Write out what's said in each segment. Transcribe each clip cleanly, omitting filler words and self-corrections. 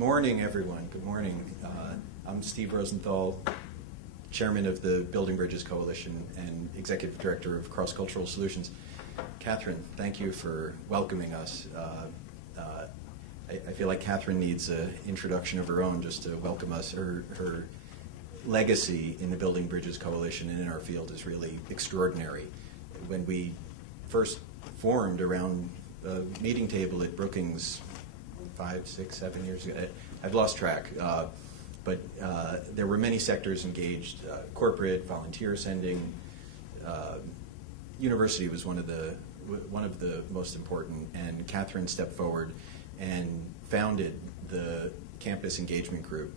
morning, everyone. Good morning. I'm Steve Rosenthal, Chairman of the Building Bridges Coalition and Executive Director of Cross Cultural Solutions. Catherine, thank you for welcoming us. I feel like Catherine needs an introduction of her own just to welcome us. Her legacy in the Building Bridges Coalition and in our field is really extraordinary. When we first formed around a meeting table at Brookings 5, 6, 7 years ago, I've lost track, but there were many sectors engaged, corporate, volunteer sending. University was one of the most important, and Catherine stepped forward and founded the Campus Engagement Group,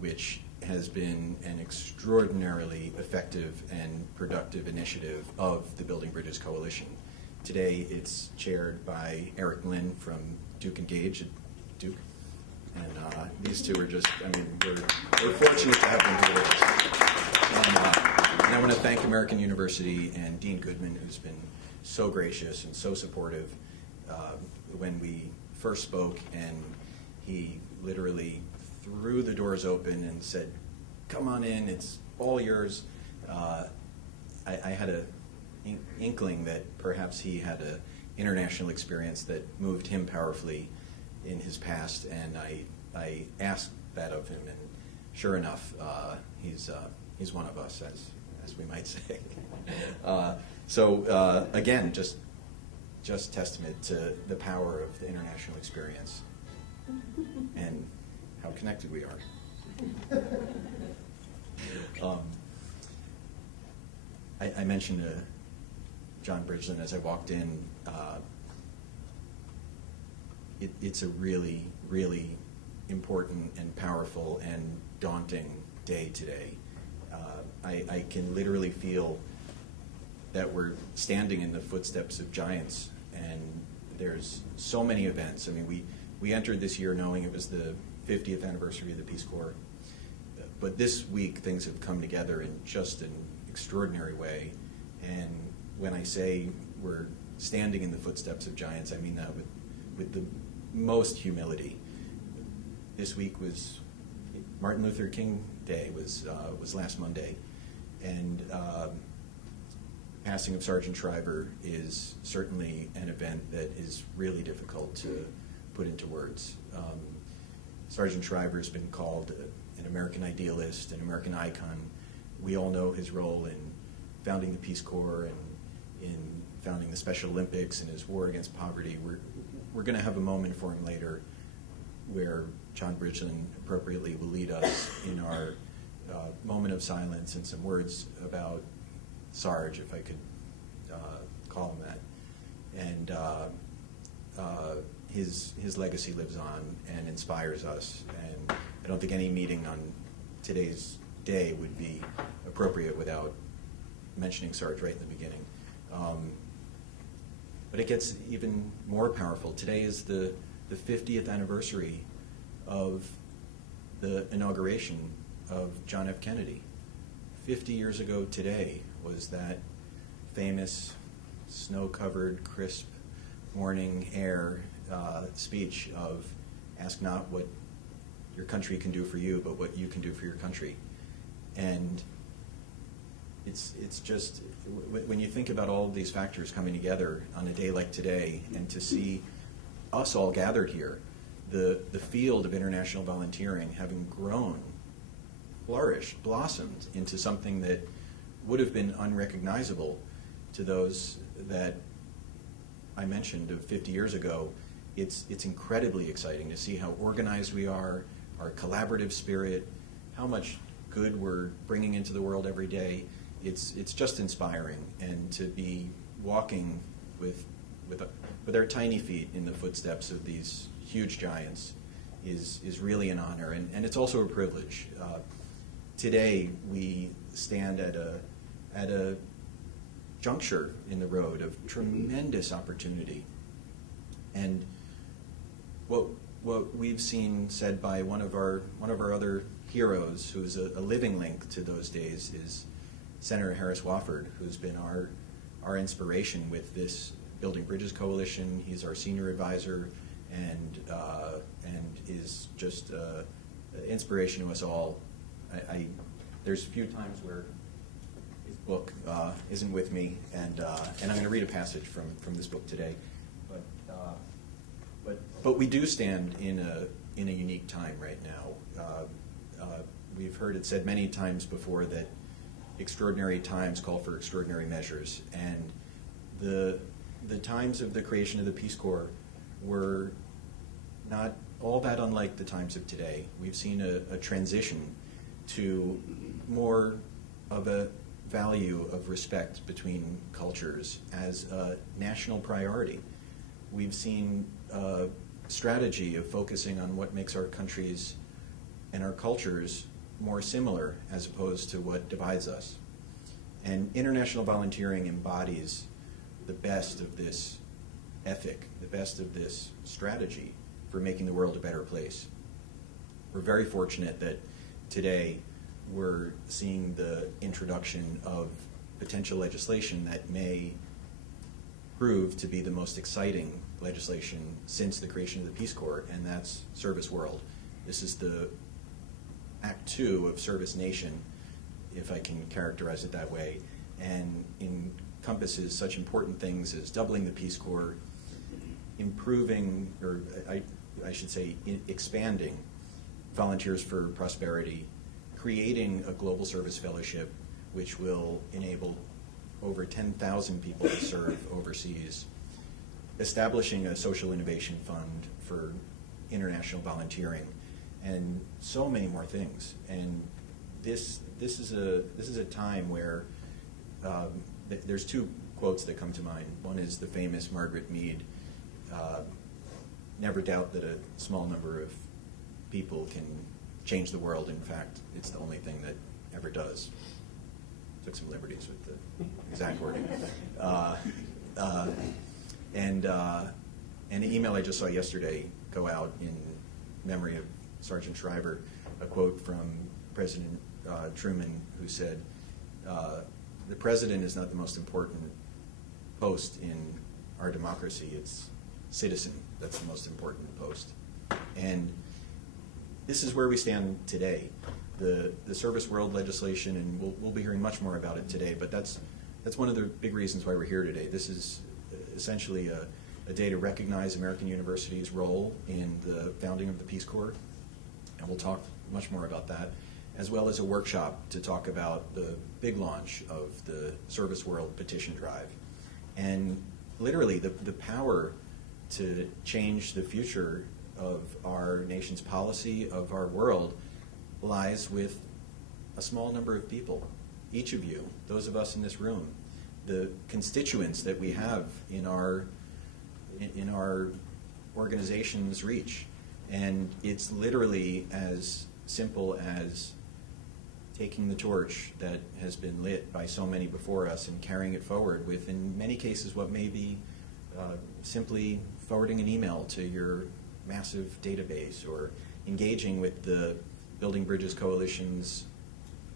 which has been an extraordinarily effective and productive initiative of the Building Bridges Coalition. Today it's chaired by Eric Lynn from Duke Engage at Duke. And these two are just, we're fortunate to have them here with us. And I want to thank American University and Dean Goodman, who's been so gracious and so supportive when we first spoke, and he literally threw the doors open and said, "Come on in, it's all yours." I had an inkling that perhaps he had an international experience that moved him powerfully in his past, and I asked that of him, and sure enough, he's one of us, as we might say. So again, just testament to the power of the international experience and how connected we are. I mentioned to John Bridgeland as I walked in, it's a really, really important and powerful and daunting day today. I can literally feel that we're standing in the footsteps of giants, and there's so many events. We entered this year knowing it was the 50th anniversary of the Peace Corps, but this week things have come together in just an extraordinary way, and when I say we're standing in the footsteps of giants, I mean that with the most humility. This week was Martin Luther King Day was last Monday, and passing of Sergeant Shriver is certainly an event that is really difficult to put into words. Sergeant Shriver has been called an American idealist, an American icon. We all know his role in founding the Peace Corps and in founding the Special Olympics and his war against poverty. We're going to have a moment for him later where John Bridgeland appropriately will lead us in our moment of silence and some words about Sarge, if I could call him that. And his legacy lives on and inspires us. And I don't think any meeting on today's day would be appropriate without mentioning Sarge right in the beginning. But it gets even more powerful. Today is the 50th anniversary of the inauguration of John F. Kennedy. 50 years ago today was that famous snow-covered, crisp morning air speech of ask not what your country can do for you, but what you can do for your country. And it's just, when you think about all of these factors coming together on a day like today, and to see us all gathered here, the field of international volunteering having grown, flourished, blossomed into something that would have been unrecognizable to those that I mentioned of 50 years ago. It's incredibly exciting to see how organized we are, our collaborative spirit, how much good we're bringing into the world every day. It's just inspiring, and to be walking with our tiny feet in the footsteps of these huge giants is really an honor, and it's also a privilege. Today we stand at a juncture in the road of tremendous opportunity, and what we've seen said by one of our other heroes, who's a living link to those days, is Senator Harris Wofford, who's been our inspiration with this Building Bridges Coalition. He's our senior advisor and is just inspiration to us all. There's a few times where his book isn't with me, and I'm going to read a passage from this book today. But we do stand in a unique time right now. We've heard it said many times before that extraordinary times call for extraordinary measures, and the times of the creation of the Peace Corps were not all that unlike the times of today. We've seen a transition to more of a value of respect between cultures as a national priority. We've seen a strategy of focusing on what makes our countries and our cultures more similar as opposed to what divides us. And international volunteering embodies the best of this ethic, the best of this strategy for making the world a better place. We're very fortunate that today we're seeing the introduction of potential legislation that may prove to be the most exciting legislation since the creation of the Peace Corps, and that's Service World. This is the Act 2 of Service Nation, if I can characterize it that way, and encompasses such important things as doubling the Peace Corps, improving, or I should say expanding Volunteers for Prosperity, creating a global service fellowship which will enable over 10,000 people to serve overseas, establishing a social innovation fund for international volunteering, and so many more things. And this is a time where there's two quotes that come to mind. One is the famous Margaret Mead, never doubt that a small number of people can change the world. In fact, it's the only thing that ever does. Took some liberties with the exact wording. And an email I just saw yesterday go out in memory of Sergeant Shriver, a quote from President Truman, who said, "The president is not the most important post in our democracy, it's citizen that's the most important post." And this is where we stand today. The Service World legislation, and we'll be hearing much more about it today, but that's one of the big reasons why we're here today. This is essentially a day to recognize American University's role in the founding of the Peace Corps, and we'll talk much more about that, as well as a workshop to talk about the big launch of the Service World petition drive. And literally the power to change the future of our nation's policy, of our world, lies with a small number of people. Each of you, those of us in this room, the constituents that we have in our organization's reach. And it's literally as simple as taking the torch that has been lit by so many before us and carrying it forward with, in many cases, what may be simply forwarding an email to your massive database, or engaging with the Building Bridges Coalition's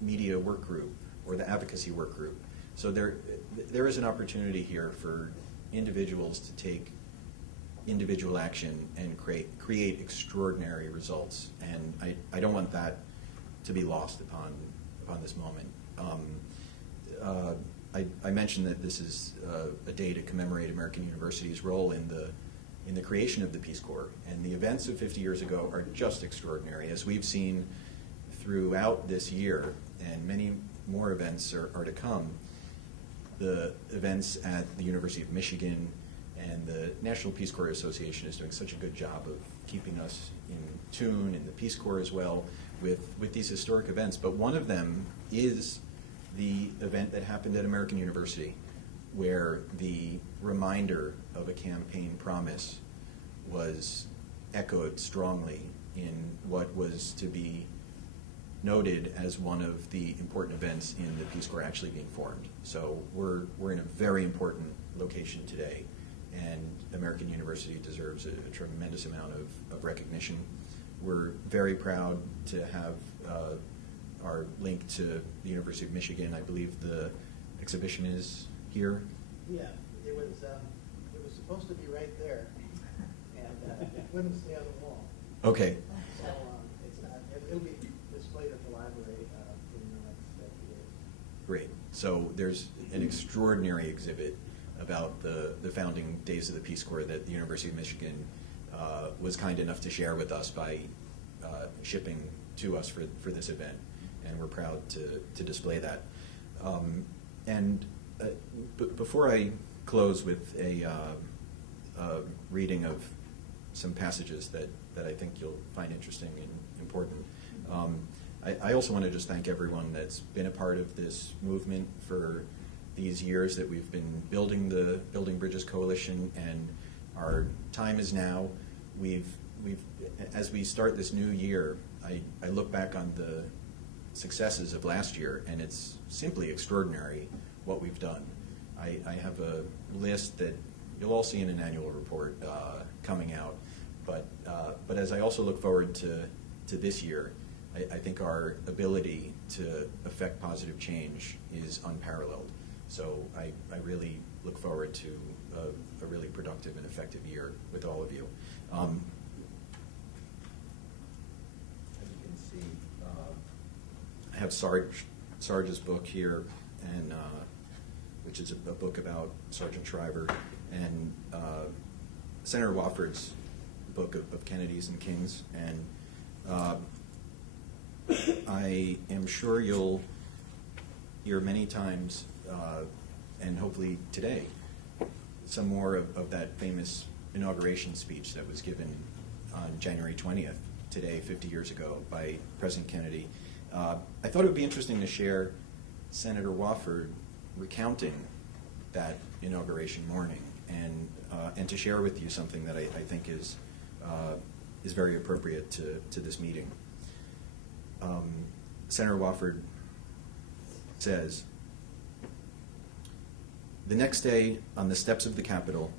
media work group or the advocacy work group. So there is an opportunity here for individuals to take individual action and create extraordinary results. And I don't want that to be lost upon this moment. I mentioned that this is a day to commemorate American University's role in the creation of the Peace Corps, and the events of 50 years ago are just extraordinary, as we've seen throughout this year, and many more events are to come. The events at the University of Michigan and the National Peace Corps Association is doing such a good job of keeping us in tune, and the Peace Corps as well, with these historic events. But one of them is the event that happened at American University, where the reminder of a campaign promise was echoed strongly in what was to be noted as one of the important events in the Peace Corps actually being formed. So we're in a very important location today, and American University deserves a tremendous amount of recognition. We're very proud to have our link to the University of Michigan. I believe the exhibition is here. Yeah, it was supposed to be right there, and wouldn't stay on the wall. Okay. So it's not. It'll be displayed at the library in the next few days. Great. So there's an extraordinary exhibit about the founding days of the Peace Corps that the University of Michigan was kind enough to share with us by shipping to us for this event, and we're proud to display that. Before I close with a reading of some passages that I think you'll find interesting and important, I also want to just thank everyone that's been a part of this movement for these years that we've been building the Building Bridges Coalition, and our time is now. As we start this new year, I look back on the successes of last year, and it's simply extraordinary what we've done. I have a list that you'll all see in an annual report coming out, but as I also look forward to this year, I think our ability to affect positive change is unparalleled. So I really look forward to a really productive and effective year with all of you. As you can see, I have Sarge's book here, and which is a book about Sergeant Shriver, and Senator Wofford's book of Kennedys and Kings, and I am sure you'll hear many times, and hopefully today, some more of that famous inauguration speech that was given on January 20th, today, 50 years ago, by President Kennedy. I thought it would be interesting to share Senator Wofford recounting that inauguration morning, and to share with you something that I think is very appropriate to this meeting. Senator Wofford says, "The next day, on the steps of the Capitol,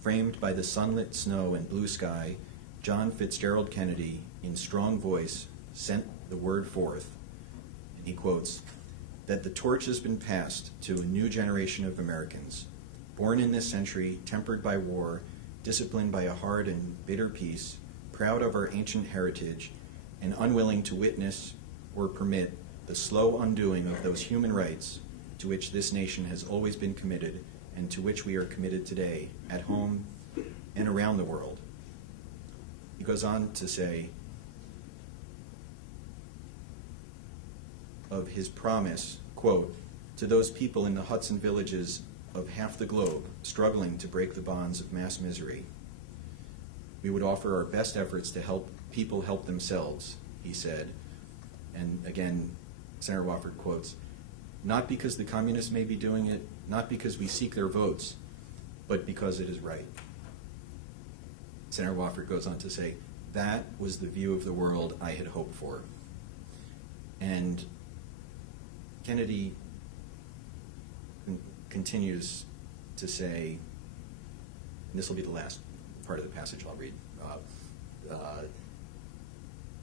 framed by the sunlit snow and blue sky, John Fitzgerald Kennedy, in strong voice, sent the word forth," and he quotes, "that the torch has been passed to a new generation of Americans, born in this century, tempered by war, disciplined by a hard and bitter peace, proud of our ancient heritage, and unwilling to witness or permit the slow undoing of those human rights to which this nation has always been committed and to which we are committed today, at home and around the world." He goes on to say of his promise, quote, "to those people in the huts and villages of half the globe struggling to break the bonds of mass misery, we would offer our best efforts to help people help themselves," he said. And again, Senator Wofford quotes, "not because the communists may be doing it, not because we seek their votes, but because it is right." Senator Wofford goes on to say, "that was the view of the world I had hoped for." And Kennedy continues to say, and this will be the last part of the passage I'll read.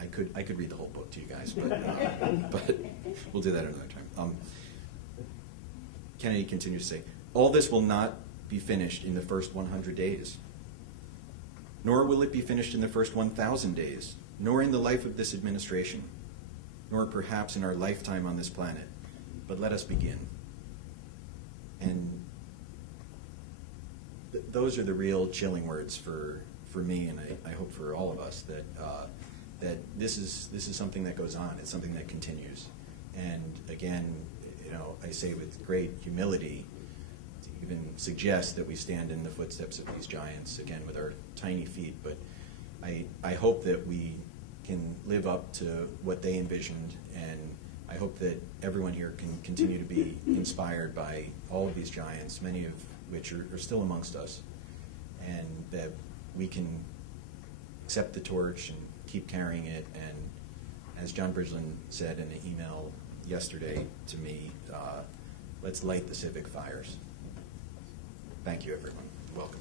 I could read the whole book to you guys, but we'll do that another time. Kennedy continues to say, "all this will not be finished in the first 100 days, nor will it be finished in the first 1,000 days, nor in the life of this administration, nor perhaps in our lifetime on this planet, but let us begin." And those are the real chilling words for me, and I hope for all of us, that this is something that goes on. It's something that continues. And again, I say with great humility, to even suggest that we stand in the footsteps of these giants, again, with our tiny feet. But I hope that we can live up to what they envisioned, and I hope that everyone here can continue to be inspired by all of these giants, many of which are still amongst us, and that we can accept the torch and keep carrying it. And as John Bridgeland said in an email yesterday to me, let's light the civic fires. Thank you, everyone. Welcome.